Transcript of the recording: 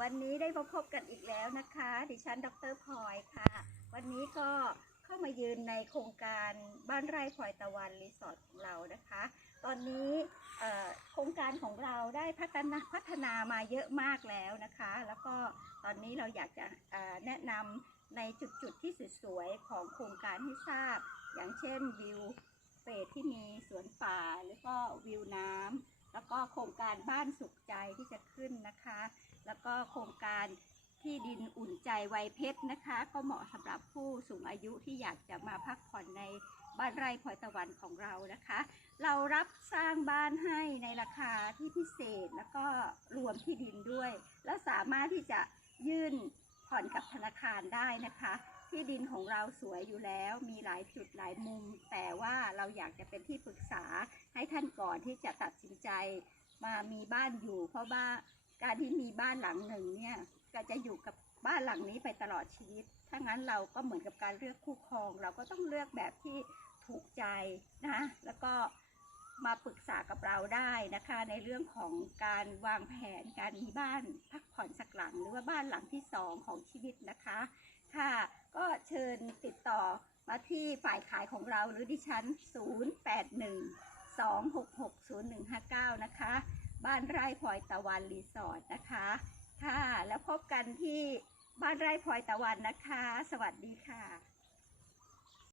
วันนี้ได้มาพบกันอีกแล้วนะคะ ดิฉัน ดรพลอยค่ะ วันนี้ก็เข้ามายืนในโครงการบ้านไร่พลอยตะวันรีสอร์ทของเรานะคะ ตอนนี้โครงการของเราได้พัฒนาพัฒนามาเยอะมากแล้วนะคะ แล้วก็ตอนนี้เราอยากจะแนะนำในจุดๆที่สวยๆของโครงการให้ทราบ อย่างเช่นวิวเฟสที่มีสวนป่า แล้วก็วิวน้ำ โครงการบ้านสุขใจที่จะขึ้นนะคะ แล้วก็โครงการที่ดินอุ่นใจไวเพชรนะคะ ก็เหมาะสำหรับผู้สูงอายุที่อยากจะมาพักผ่อนในบ้านไร่พลอยตะวันของเรานะคะ เรารับสร้างบ้านให้ในราคาที่พิเศษแล้วก็รวมที่ดินด้วย แล้วสามารถที่จะยื่นผ่อนก บธนาคารได้นะคะ ที่ดินของเราสวยอยู่แล้วมีหลายจุดหลายมุม แต่ว่าเราอยากจะเป็นที่ปรึกษาให้ท่านก่อนที่จะตัดสินใจ มามีบ้านอยู่ เพราะว่าการที่มีบ้านหลังหนึ่งเนี่ยก็จะอยู่กับบ้านหลังนี้ไปตลอดชีวิต ถ้างั้นเราก็เหมือนกับการเลือกคู่ครอง เราก็ต้องเลือกแบบที่ถูกใจนะ แล้วก็ มาปรึกษากับเราได้นะคะ ในเรื่องของการวางแผนการมีบ้านพักผ่อนสักหลัง หรือว่าบ้านหลังที่สองของชีวิตนะคะ ค่ะก็เชิญติดต่อมาที่ฝ่ายขายของเราหรือดิฉัน 081 266 0159 นะคะ บ้านไร่พลอยตะวันรีสอร์ทนะคะ ค่ะ แล้วพบกันที่บ้านไร่พลอยตะวันนะคะ สวัสดีค่ะ